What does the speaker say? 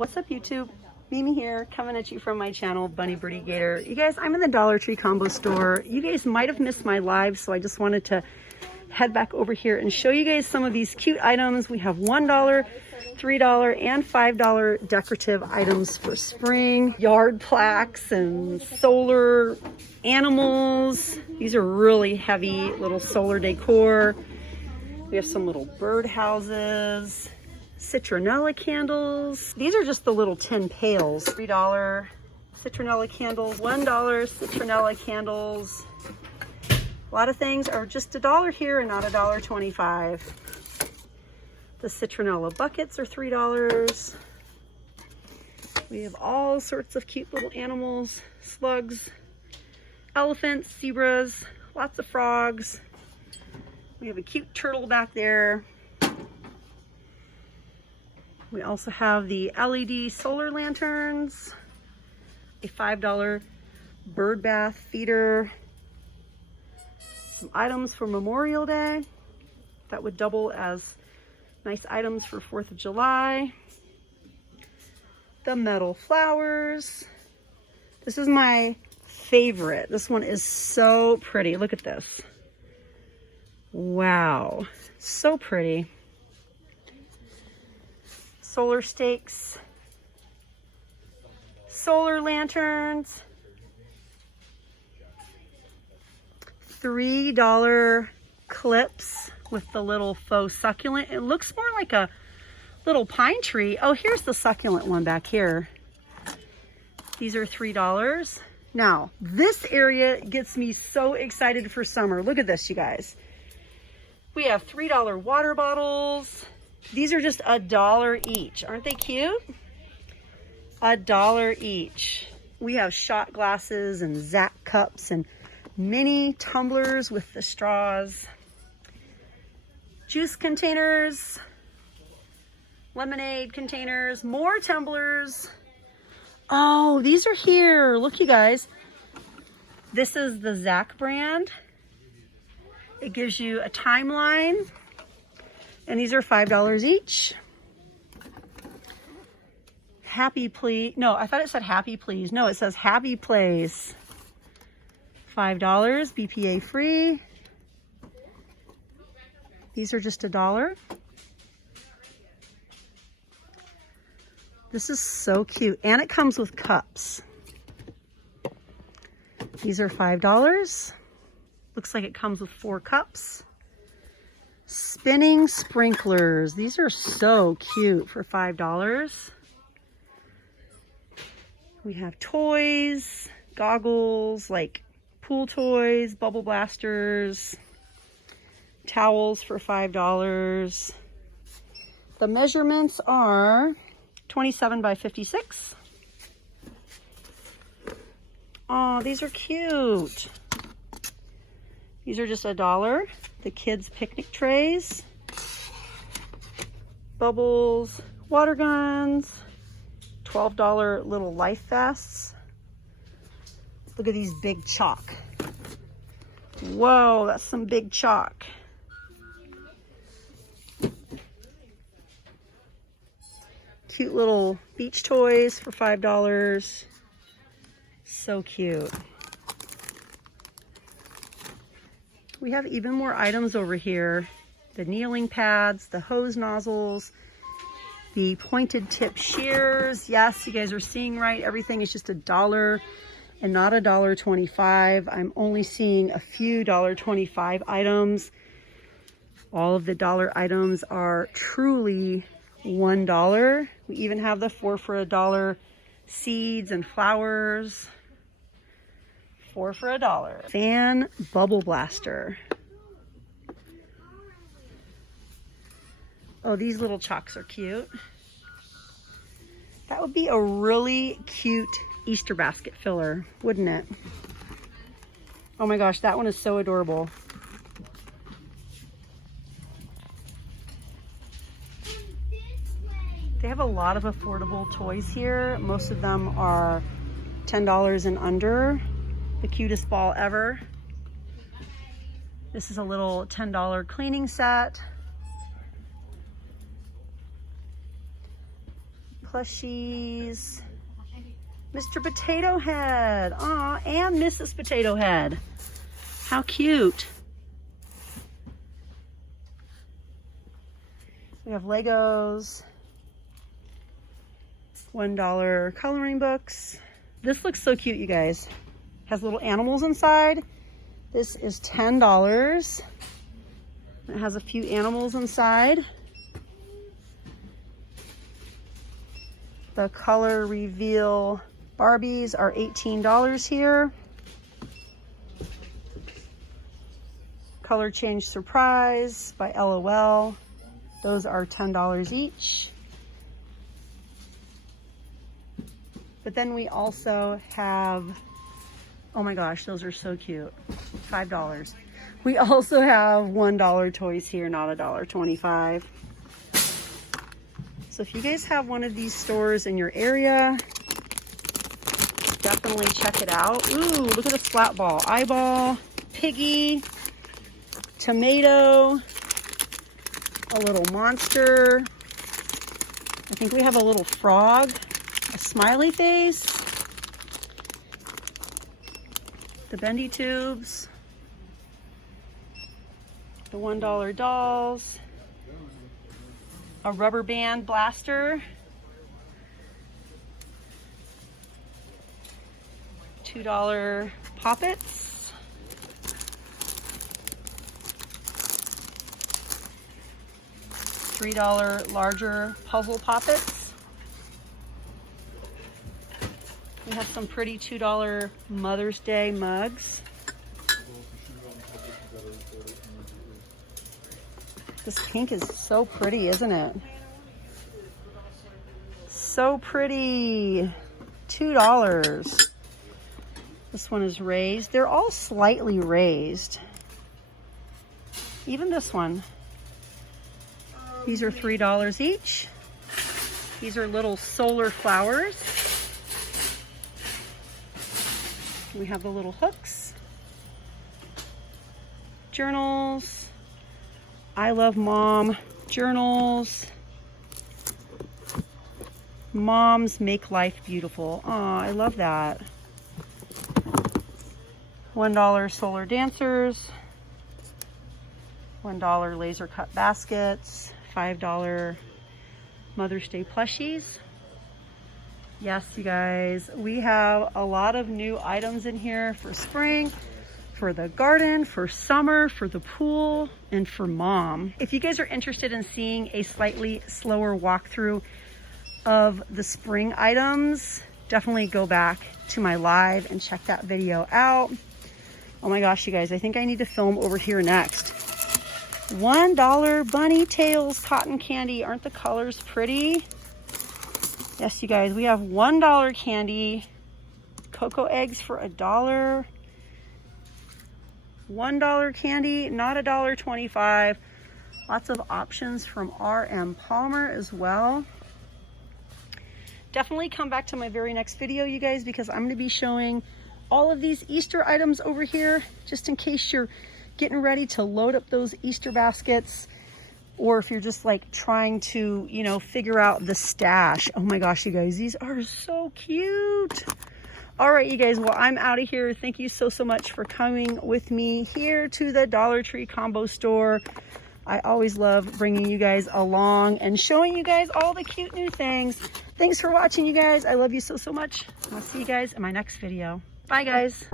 What's up, YouTube? Mimi here, coming at you from my channel, Bunny, Birdy, Gator. You guys, I'm in the Dollar Tree combo store. You guys might have missed my live, so I just wanted to head back over here and show you guys some of these cute items. We have $1, $3, and $5 decorative items for spring. Yard plaques and solar animals. These are really heavy little solar decor. We have some little bird houses. Citronella candles. These are just the little tin pails. $3 citronella candles, $1 citronella candles. A lot of things are just $1 here and not $1.25. The citronella buckets are $3. We have all sorts of cute little animals, slugs, elephants, zebras, lots of frogs. We have a cute turtle back there. We also have the LED solar lanterns, a $5 bird bath feeder, some items for Memorial Day that would double as nice items for 4th of July, the metal flowers. This is my favorite. This one is so pretty. Look at this. Wow, so pretty. Solar stakes, solar lanterns, $3 clips with the little faux succulent. It looks more like a little pine tree. Oh, here's the succulent one back here. These are $3. Now, this area gets me so excited for summer. Look at this, you guys. We have $3 water bottles. These are just $1 each. Aren't they cute? $1 each. We have shot glasses and Zach cups and mini tumblers with the straws. Juice containers, lemonade containers, more tumblers. Oh, these are here. Look, you guys. This is the Zach brand. It gives you a timeline. And these are $5 each. Happy Please. No, I thought it said Happy Please. No, it says Happy Place. $5, BPA free. These are just $1. This is so cute. And it comes with cups. These are $5. Looks like it comes with 4 cups. Spinning sprinklers. These are so cute for $5. We have toys, goggles, like pool toys, bubble blasters, towels for $5. The measurements are 27 by 56. Oh, these are cute. These are just $1. The kids' picnic trays, bubbles, water guns, $12 little life vests. Look at these big chalk. Whoa, that's some big chalk. Cute little beach toys for $5. So cute. We have even more items over here. The kneeling pads, the hose nozzles, the pointed tip shears. Yes, you guys are seeing right. Everything is just $1 and not $1.25. I'm only seeing a few $1.25 items. All of the dollar items are truly $1. We even have the 4 for $1 seeds and flowers. 4 for $1. Fan bubble blaster. Oh, these little chalks are cute. That would be a really cute Easter basket filler, wouldn't it? Oh my gosh, that one is so adorable. They have a lot of affordable toys here. Most of them are $10 and under. The cutest ball ever. This is a little $10 cleaning set. plushies. Mr. Potato Head. Aw, and Mrs. Potato Head. How cute. We have Legos. $1 coloring books. This looks so cute, you guys. Has little animals inside. This is $10. It has a few animals inside. The color reveal Barbies are $18 here. Color change surprise by LOL. Those are $10 each. But then we also have, oh my gosh, those are so cute. $5. We also have $1 toys here, not $1.25. So if you guys have one of these stores in your area, definitely check it out. Ooh, look at this flat ball. Eyeball, piggy, tomato, a little monster. I think we have a little frog, a smiley face, the bendy tubes, the $1 dolls, a rubber band blaster, $2 poppets, $3 larger puzzle poppets. We have some pretty $2 Mother's Day mugs. This pink is so pretty, isn't it? So pretty. $2. This one is raised. They're all slightly raised. Even this one. These are $3 each. These are little solar flowers. We have the little hooks. Journals. I Love Mom journals. Moms Make Life Beautiful. Aw, I love that. $1 solar dancers. $1 laser cut baskets. $5 Mother's Day plushies. Yes, you guys, we have a lot of new items in here for spring, for the garden, for summer, for the pool, and for mom. If you guys are interested in seeing a slightly slower walkthrough of the spring items, definitely go back to my live and check that video out. Oh my gosh, you guys, I think I need to film over here next. $1 bunny tails cotton candy. Aren't the colors pretty? Yes, you guys, we have $1 candy, cocoa eggs for $1. $1 candy, not $1.25. Lots of options from R.M. Palmer as well. Definitely come back to my very next video, you guys, because I'm going to be showing all of these Easter items over here, just in case you're getting ready to load up those Easter baskets, or if you're just like trying to, you know, figure out the stash. Oh my gosh, you guys, these are so cute. All right, you guys, well, I'm out of here. Thank you so much for coming with me here to the Dollar Tree combo store. I always love bringing you guys along and showing you guys all the cute new things. Thanks for watching, you guys. I love you so much. I'll see you guys in my next video. Bye, guys.